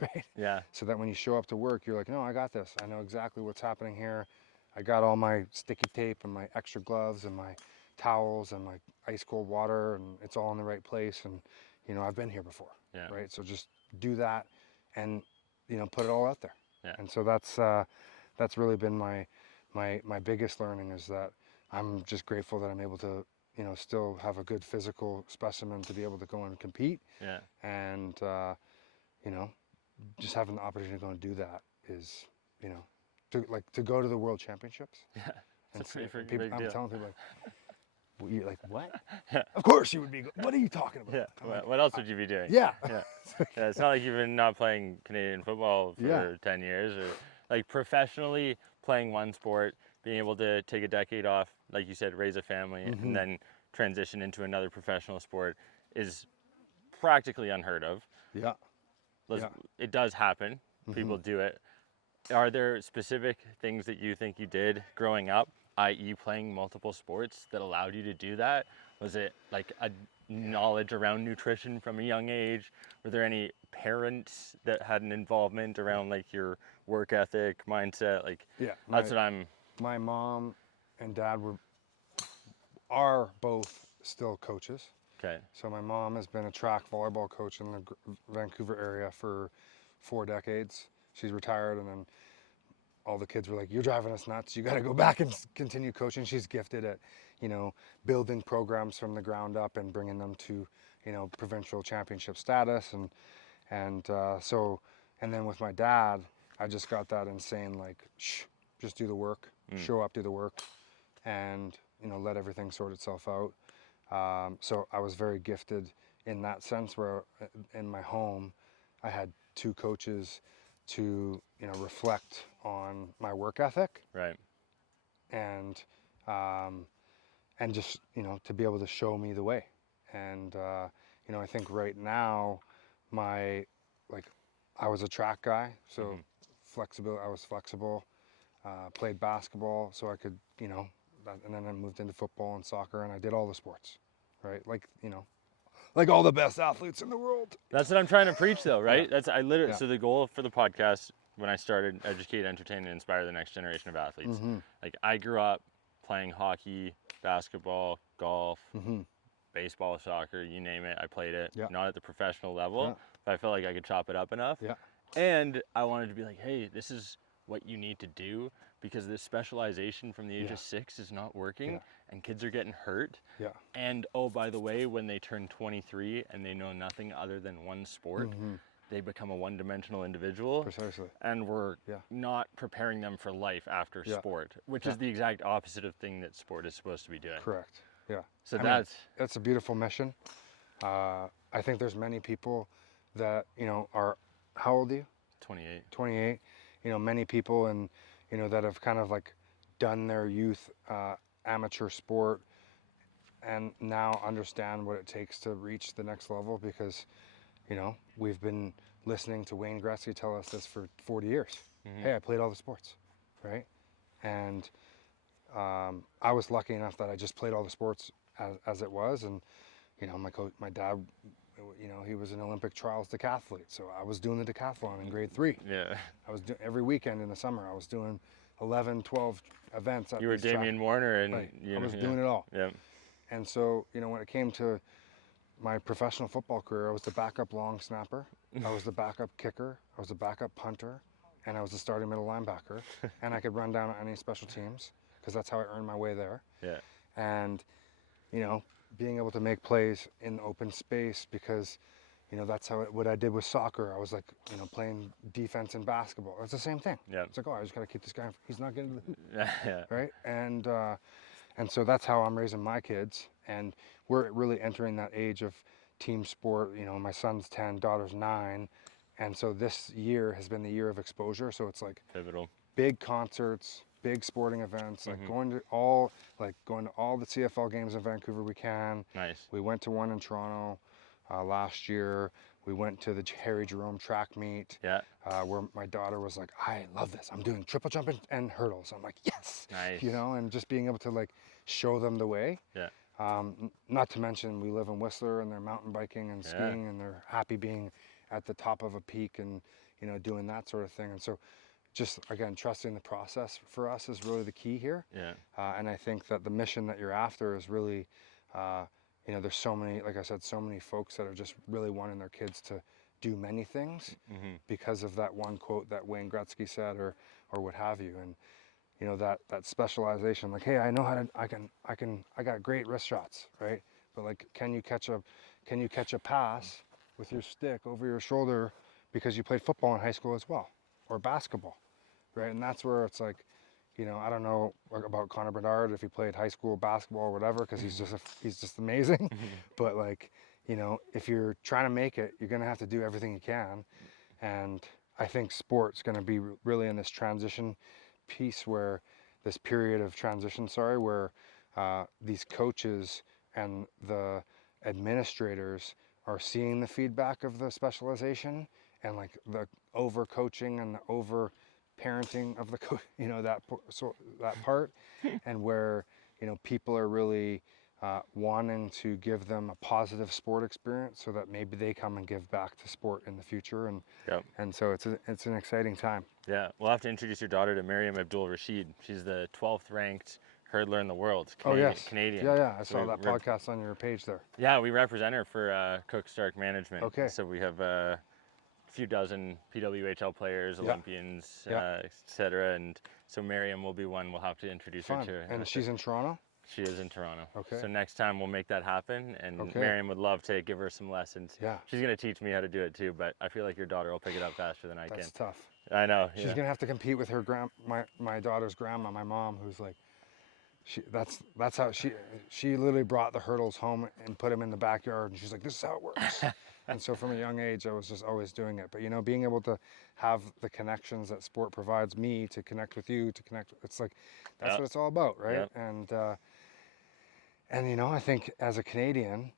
right? Yeah. So that when you show up to work, you're like, no, I got this. I know exactly what's happening here. I got all my sticky tape and my extra gloves and my towels and my ice cold water, and it's all in the right place. And, I've been here before, right? So just do that and, put it all out there. Yeah. And so that's really been my biggest learning, is that I'm just grateful that I'm able to, still have a good physical specimen to be able to go and compete. Yeah. And, just having the opportunity to go and do that is, to go to the World Championships. Yeah. And It's a pretty people, big I'm deal. telling people you're like, what? Of course you would be. What are you talking about? Yeah. I'm like, What else would you be doing? yeah. Yeah. Yeah. It's not like you've been not playing Canadian football for 10 years, or like professionally playing one sport, being able to take a decade off, like you said, raise a family, and then transition into another professional sport is practically unheard of. Yeah. It does happen. People do it. Are there specific things that you think you did growing up, i.e. playing multiple sports, that allowed you to do that? Was it like a knowledge around nutrition from a young age? Were there any parents that had an involvement around like your work ethic, mindset? Like, Yeah, that's what I'm. my mom and dad are both still coaches. Okay. So my mom has been a track volleyball coach in the Vancouver area for 4 decades. She's retired, and then all the kids were like, "You're driving us nuts. You got to go back and continue coaching." She's gifted at, building programs from the ground up and bringing them to, provincial championship status, and then with my dad, I just got that insane like, just do the work, show up, do the work, and let everything sort itself out. So I was very gifted in that sense, where in my home, I had 2 coaches to reflect on my work ethic, Right. and just to be able to show me the way. And I think right now I was a track guy, so I was flexible, played basketball so I could and then I moved into football and soccer, and I did all the sports, right? Like all the best athletes in the world. That's what I'm trying to preach, though, right? Yeah. So the goal for the podcast when I started, educate, entertain, and inspire the next generation of athletes. Like, I grew up playing hockey, basketball, golf, baseball, soccer, you name it. I played it. Yeah. Not at the professional level, Yeah. but I felt like I could chop it up enough. Yeah. And I wanted to be like, hey, this is what you need to do, because this specialization from the age of 6 is not working, and kids are getting hurt. Yeah. And oh, by the way, when they turn 23 and they know nothing other than one sport, they become a one-dimensional individual. Precisely. And we're not preparing them for life after sport, which is the exact opposite of thing that sport is supposed to be doing. Correct. Yeah. So that's a beautiful mission. I think there's many people that are, how old are you? 28. 28. Many people and that have kind of like done their youth amateur sport and now understand what it takes to reach the next level, because we've been listening to Wayne Gretzky tell us this for 40 years. Hey, I played all the sports, right? And I was lucky enough that I just played all the sports as it was, and my dad, he was an Olympic trials decathlete, so I was doing the decathlon in grade 3. Yeah. I was every weekend in the summer. I was doing 11, 12 events. You were Damian Warner, and right. I was doing it all. Yeah. And so, when it came to my professional football career, I was the backup long snapper, I was the backup kicker, I was the backup punter, and I was the starting middle linebacker, and I could run down on any special teams, because that's how I earned my way there. Yeah. And, being able to make plays in open space, because, that's what I did with soccer. I was like, playing defense in basketball. It's the same thing. Yeah. It's like, oh, I just got to keep this guy, he's not getting to the hoop. Yeah. Right? And so that's how I'm raising my kids. And we're really entering that age of team sport. My son's 10, daughter's 9. And so this year has been the year of exposure. So it's like Pivotal. big concerts, big sporting events, like going to all the CFL games in Vancouver we can. Nice. We went to one in Toronto last year. We went to the Harry Jerome track meet, where my daughter was like, I love this. I'm doing triple jump and hurdles. I'm like, yes. Nice. And just being able to like show them the way. Yeah. Not to mention we live in Whistler, and they're mountain biking and skiing, and they're happy being at the top of a peak and, doing that sort of thing. And so just, again, trusting the process for us is really the key here. Yeah. And I think that the mission that you're after is really, there's so many, like I said, so many folks that are just really wanting their kids to do many things because of that one quote that Wayne Gretzky said, or what have you. And, that specialization, like, hey, I know how to, I got great wrist shots, right? But like, can you catch a pass with your stick over your shoulder because you played football in high school as well, or basketball, right? And that's where it's like, I don't know about Connor Bedard if he played high school basketball or whatever, because he's just amazing. But like, if you're trying to make it, you're gonna have to do everything you can. And I think sport's gonna be really in this transition piece, where this period of transition, where these coaches and the administrators are seeing the feedback of the specialization, and like the over coaching and the over parenting of the that part, and where people are really wanting to give them a positive sport experience so that maybe they come and give back to sport in the future. And so it's an exciting time. Yeah, we'll have to introduce your daughter to Miriam Abdul-Rashid. She's the 12th ranked hurdler in the world. Canadian. Yeah, I So saw that podcast on your page there. Yeah, we represent her for Cook Stark Management. Okay. So we have a few dozen PWHL players, Olympians, et cetera. And so Miriam will be one we'll have to introduce her to. And she's in Toronto? She is in Toronto. Okay. So next time we'll make that happen, and Miriam would love to give her some lessons. Yeah. She's going to teach me how to do it too, but I feel like your daughter will pick it up faster than I can. That's tough. I know. She's going to have to compete with her my daughter's grandma, my mom, who's like, that's how she literally brought the hurdles home and put them in the backyard, and she's like, this is how it works. And so from a young age, I was just always doing it. But you know, being able to have the connections that sport provides me to connect with you, it's like, that's what it's all about, right? And you know, I think as a Canadian,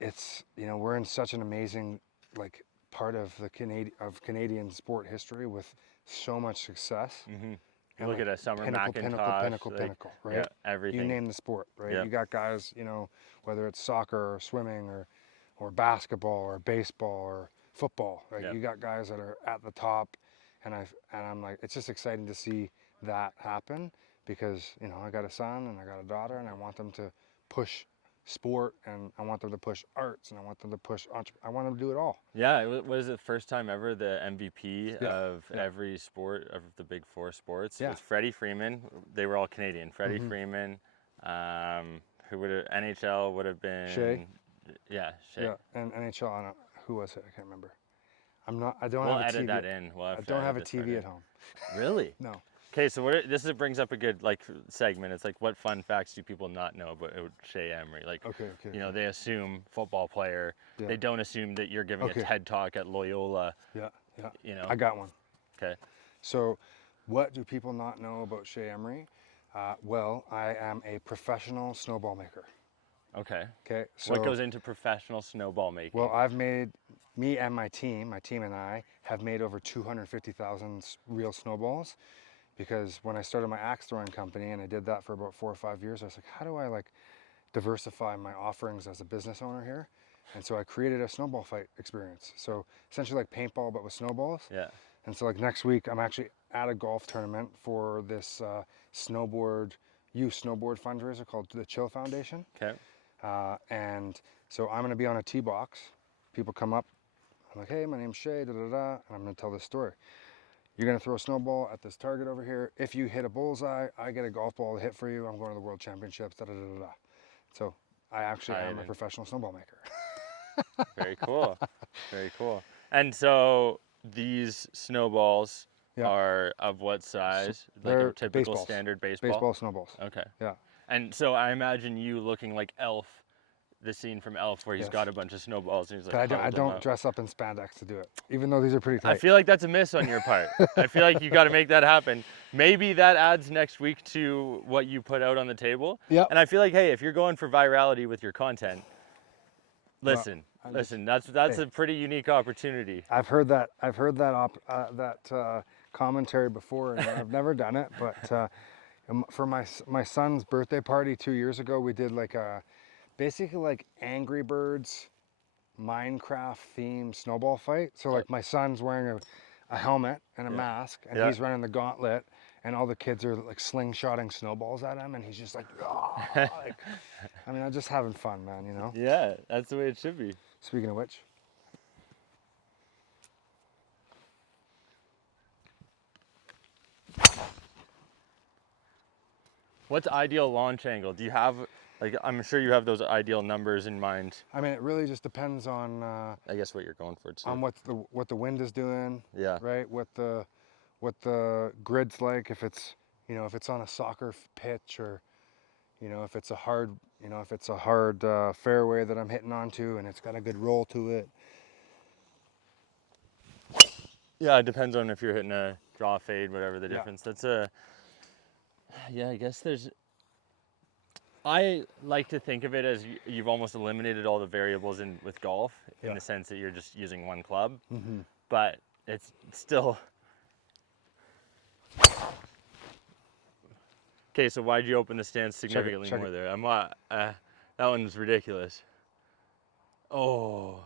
it's, you know, we're in such an amazing like part of the Canadian sport history with so much success. Mm-hmm. You look at a Summer McIntosh, pinnacle, right? Yeah, everything. You name the sport, right? Yeah. You got guys, you know, whether it's soccer or swimming or basketball or baseball or football, right? Yeah. You got guys that are at the top, and I'm like, it's just exciting to see that happen because, you know, I got a son and I got a daughter, and I want them to push sport, and I want them to push arts, and I want them to push I want them to do it all. Yeah, was it the first time ever the MVP of every sport of the big four sports? It was Freddie Freeman. They were all Canadian. Freddie Freeman, who would have NHL would have been Shea. Yeah, Shea. Yeah, and NHL. I don't, who was it? I can't remember. I don't We'll have a edit TV. that in. We'll I don't have a TV at home. Really? No. Okay, so this brings up a good segment. It's like, what fun facts do people not know about Shea Emry? Like, you know, they assume football player. Yeah. They don't assume that you're giving a TED talk at Loyola. Yeah. You know. I got one. Okay. So, what do people not know about Shea Emry? Well, I am a professional snowball maker. Okay. Okay. So what goes into professional snowball making? Well, I've made, me and my team and I have made over 250,000 real snowballs. Because when I started my axe throwing company, and I did that for about 4 or 5 years, I was like, how do I like diversify my offerings as a business owner here? And so I created a snowball fight experience. So essentially like paintball, but with snowballs. Yeah. And so like next week, I'm actually at a golf tournament for this youth snowboard fundraiser called the Chill Foundation. Okay. And so I'm going to be on a tee box. People come up. I'm like, hey, my name's Shea, and I'm going to tell this story. You're going to throw a snowball at this target over here. If you hit a bullseye, I get a golf ball to hit for you. I'm going to the World Championships. So I actually am a professional snowball maker. Very cool. Very cool. And so these snowballs are of what size? Like a typical standard baseball? Baseball snowballs. Okay. Yeah. And so I imagine you looking like Elf, the scene from Elf where he's got a bunch of snowballs and he's like, I don't dress up in spandex to do it, even though these are pretty tight. I feel like that's a miss on your part. I feel like you got to make that happen. Maybe that adds next week to what you put out on the table. Yeah. And I feel like, hey, if you're going for virality with your content, listen, that's a pretty unique opportunity. I've heard that commentary before, and I've never done it. But for my son's birthday party 2 years ago, we did like basically like Angry Birds Minecraft themed snowball fight. So like my son's wearing a helmet and a mask, and he's running the gauntlet, and all the kids are like slingshotting snowballs at him, and he's just like, like, I mean, I'm just having fun, man, you know? Yeah, that's the way it should be. Speaking of which. What's ideal launch angle? Do you have, like, I'm sure you have those ideal numbers in mind. I mean, it really just depends on I guess what you're going for too. on what the wind is doing. Yeah. Right. What the grid's like. If it's on a soccer pitch, or if it's a hard fairway that I'm hitting onto and it's got a good roll to it. Yeah, it depends on if you're hitting a draw fade, whatever the difference. That's I guess I like to think of it as you've almost eliminated all the variables with golf in the sense that you're just using one club, but it's still. Okay, so why'd you open the stance significantly more there? That one's ridiculous. Oh.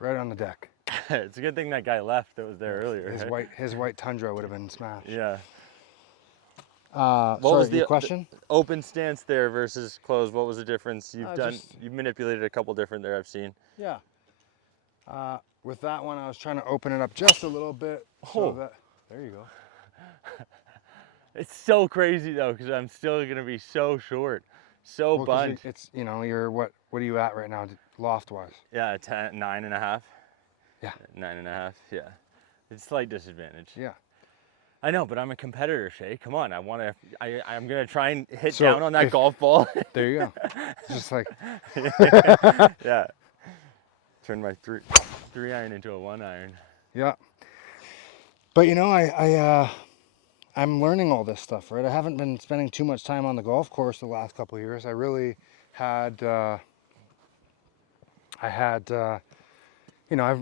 Right on the deck. It's a good thing that guy left that was there earlier. His white Tundra would have been smashed. Yeah. What What was your question? the open stance there versus closed? What was the difference? Just- You've manipulated a couple different there, I've seen. Yeah. With that one, I was trying to open it up just a little bit. So Oh. that, there you go. It's so crazy though, because I'm still gonna be so short, so Well, 'cause bunt. it's, you're what are you at right now, loft wise? Yeah, 9.5. Yeah. 9.5. Yeah. It's slight disadvantage. Yeah. I know, but I'm a competitor, Shea. Come on, I'm gonna try and hit So down on that if- golf ball. There you go. It's just like, Yeah. Turn my three iron into a 1 iron. yeah. But I'm learning all this stuff, right? I haven't been spending too much time on the golf course the last couple of years. I really had, I've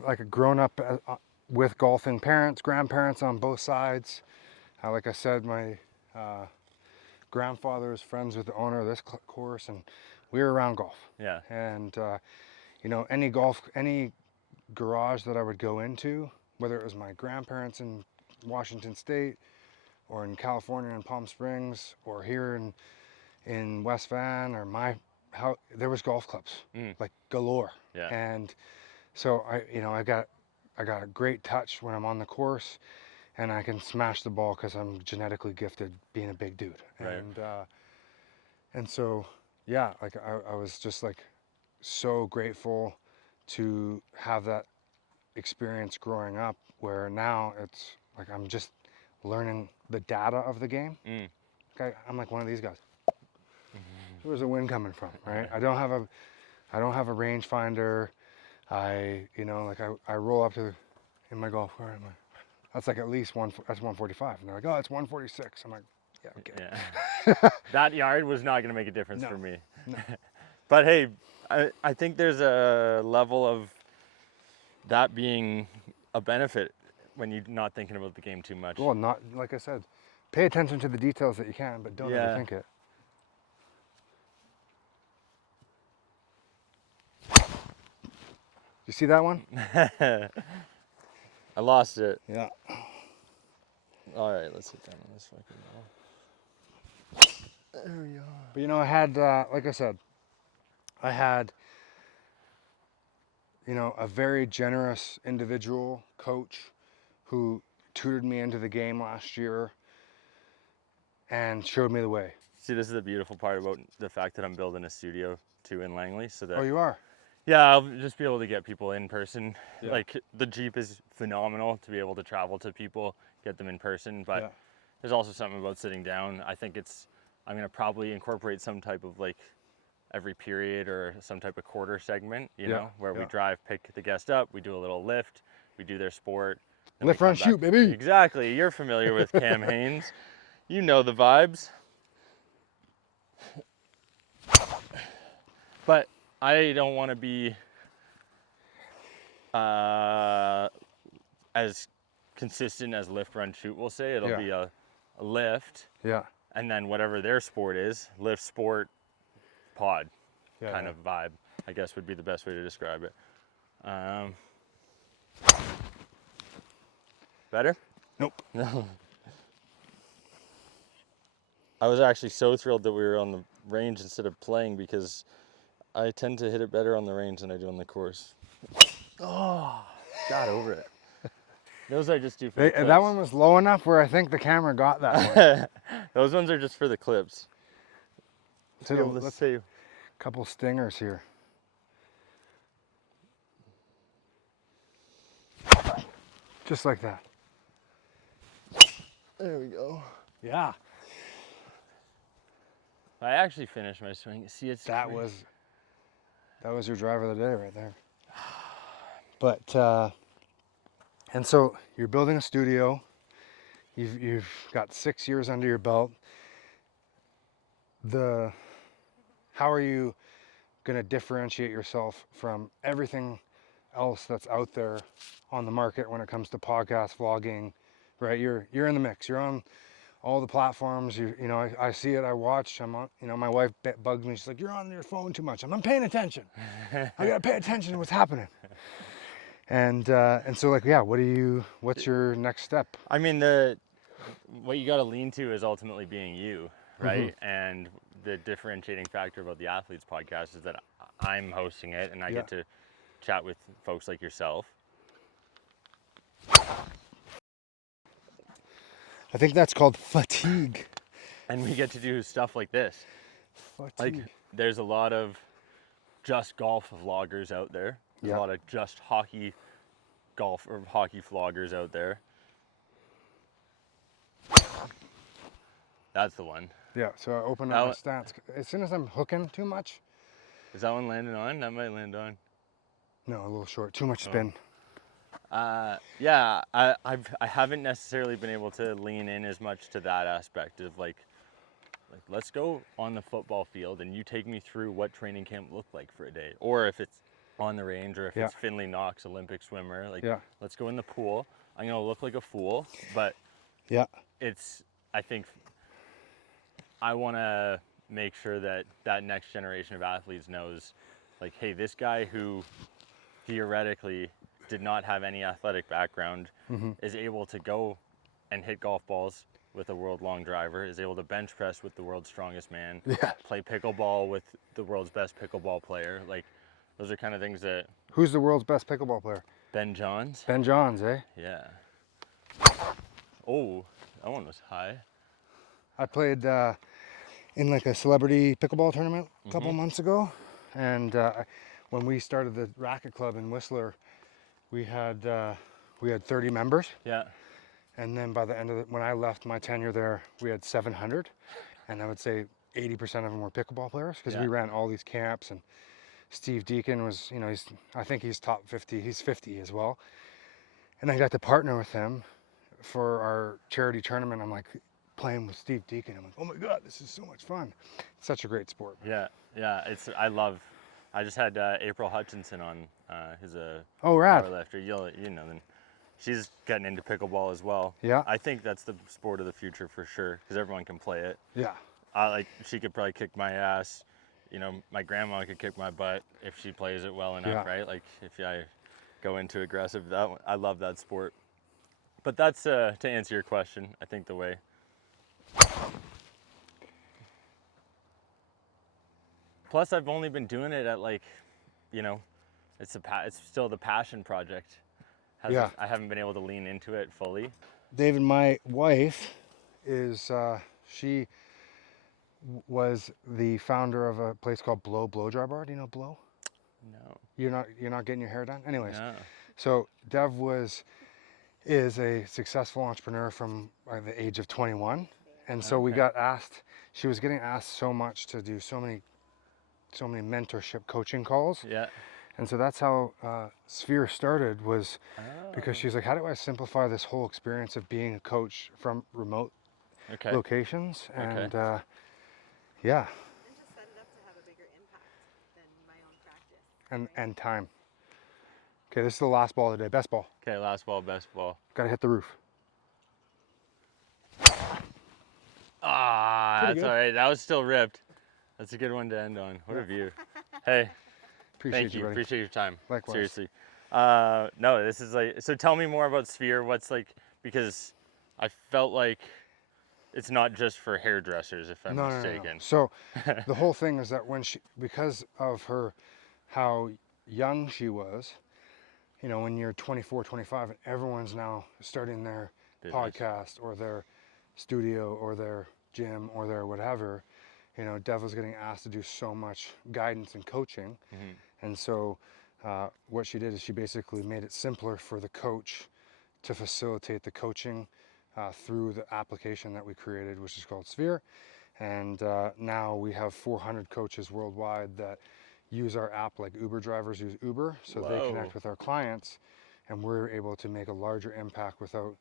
like grown up with golfing parents, grandparents on both sides. Like I said, my grandfather is friends with the owner of this course, and we were around golf. Yeah. And any garage that I would go into, whether it was my grandparents in Washington State, or in California in Palm Springs, or here in West Van, or there was golf clubs like galore. Yeah. And so I got a great touch when I'm on the course, and I can smash the ball because I'm genetically gifted being a big dude. Right. And so yeah, like I was just like so grateful to have that experience growing up, where now it's like I'm just learning the data of the game. Okay, I'm like one of these guys. Where's the wind coming from, right? I don't have a rangefinder. I roll up in my golf cart. I'm like, that's like at least that's 145, and they're like, oh, it's 146. I'm like, yeah, okay. Yeah. That yard was not gonna make a difference for me. No. But hey, I think there's a level of that being a benefit when you're not thinking about the game too much. Well, not like I said, pay attention to the details that you can, but don't overthink it. You see that one? I lost it. Yeah. All right, let's hit down on this fucking ball. There we are. But I had, like I said, a very generous individual coach who tutored me into the game last year and showed me the way. See, this is the beautiful part about the fact that I'm building a studio too in Langley, so that Oh, you are? yeah, I'll just be able to get people in person. Yeah. Like the Jeep is phenomenal to be able to travel to people, get them in person, but Yeah. there's also something about sitting down. I think I'm gonna probably incorporate some type of like every period or some type of quarter segment, where we drive, pick the guest up, we do a little lift, we do their sport. then we Lift, run, come back. shoot, baby. Exactly, you're familiar with Cam Haynes. You know the vibes. But I don't want to be as consistent as lift, run, shoot will say. It'll be a lift, Yeah. and then whatever their sport is, lift, sport, pod kind of vibe, I guess would be the best way to describe it. Better? Nope. No. I was actually so thrilled that we were on the range instead of playing, because I tend to hit it better on the range than I do on the course. Oh, got over it. Those I just do for the clips. That one was low enough where I think the camera got that one. Those ones are just for the clips. So Let's see. Couple stingers here. Just like that. There we go. Yeah. I actually finished my swing. See, That was your driver of the day right there. But and so you're building a studio. You've got 6 years under your belt. How are you going to differentiate yourself from everything else that's out there on the market when it comes to podcast vlogging, right? You're in the mix. You're on all the platforms. You know, I see it, I watch. I'm on, you know, my wife bugs me. She's like, "You're on your phone too much." I'm paying attention. I gotta pay attention to what's happening. And so like, yeah, what's your next step? I mean, what you got to lean to is ultimately being you, right? And the differentiating factor about the Athletes podcast is that I'm hosting it and I get to chat with folks like yourself. I think that's called fatigue. And we get to do stuff like this. Fatigue. Like, there's a lot of just golf vloggers out there. There's a lot of just hockey golf or hockey vloggers out there. That's the one. Yeah, so I open up my stance. As soon as I'm hooking too much. Is that one landing on? That might land on. No, a little short. Too much spin. Yeah, I haven't necessarily been able to lean in as much to that aspect of like let's go on the football field and you take me through what training camp looked like for a day, or if it's on the range, or if it's Finley Knox, Olympic swimmer, like let's go in the pool. I'm gonna look like a fool, but I think I want to make sure that next generation of athletes knows, like, hey, this guy who theoretically did not have any athletic background is able to go and hit golf balls with a world long driver, is able to bench press with the world's strongest man, play pickleball with the world's best pickleball player. Like, those are kind of things that... Who's the world's best pickleball player? Ben Johns. Ben Johns, eh? Yeah. Oh, that one was high. I played in like a celebrity pickleball tournament a couple months ago, and when we started the racket club in Whistler, we had 30 members. Yeah. And then by the end of when I left my tenure there, we had 700, and I would say 80% of them were pickleball players, because we ran all these camps. And Steve Deacon was, you know, I think he's top 50. He's 50 as well. And I got to partner with him for our charity tournament. I'm like playing with Steve Deacon. I'm like, oh my God, this is so much fun. It's such a great sport. Yeah, yeah. I just had April Hutchinson on, who's a rad powerlifter. You know, then she's getting into pickleball as well. Yeah. I think that's the sport of the future for sure, because everyone can play it. Yeah. Like, she could probably kick my ass. You know, my grandma could kick my butt if she plays it well enough, right? Like, if I go into aggressive, I love that sport. But that's, to answer your question, I think the way. Plus, I've only been doing it at, like, you know, it's still the passion project. I haven't been able to lean into it fully. David, my wife is, she was the founder of a place called Blow Dry Bar. Do you know Blow? No. You're not getting your hair done? Anyways. No. So Dev is a successful entrepreneur from the age of 21. And so we got asked, she was getting asked so much to do so many mentorship coaching calls. Yeah. And so that's how Sphere started, was because she's like, how do I simplify this whole experience of being a coach from remote locations? And yeah. And just set it up to have a bigger impact than my own practice. And time. Okay, this is the last ball of the day. Best ball. Okay, last ball, best ball. Gotta hit the roof. That's all right. That was still ripped. That's a good one to end on. What a view. Hey, thank you. Buddy. Appreciate your time. Likewise. Seriously. No, this is like, so tell me more about Sphere. What's like, because I felt like it's not just for hairdressers, if I'm mistaken. No. So the whole thing is that because of how young she was, you know, when you're 24, 25, and everyone's now starting their podcast or their studio or their gym or their whatever, you know, Dev was getting asked to do so much guidance and coaching. And so what she did is she basically made it simpler for the coach to facilitate the coaching through the application that we created, which is called Sphere. And now we have 400 coaches worldwide that use our app, like Uber drivers use Uber, so they connect with our clients, and we're able to make a larger impact without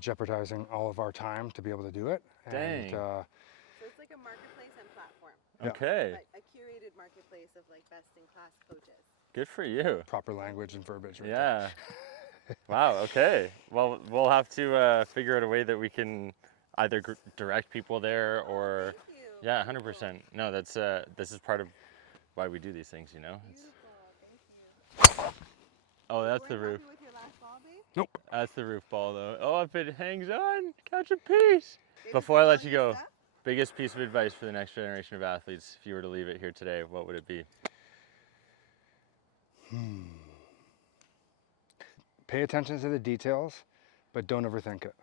jeopardizing all of our time to be able to do it. Dang. And, so it's like a marketplace and platform. Okay. A curated marketplace of like best in class coaches. Good for you. proper language and verbiage. Right Yeah. Wow. Okay. Well, we'll have to figure out a way that we can either direct people there or, Thank you. yeah, 100%. No, that's this is part of why we do these things, you know. Beautiful. Thank you. Oh, that's Were the you roof. happy with your last ball, babe? Nope. That's the roof ball, though. Oh, if it hangs on, catch a piece. Did Before I it let fill you your go, stuff? biggest piece of advice for the next generation of athletes, if you were to leave it here today, what would it be? Pay attention to the details, but don't overthink it.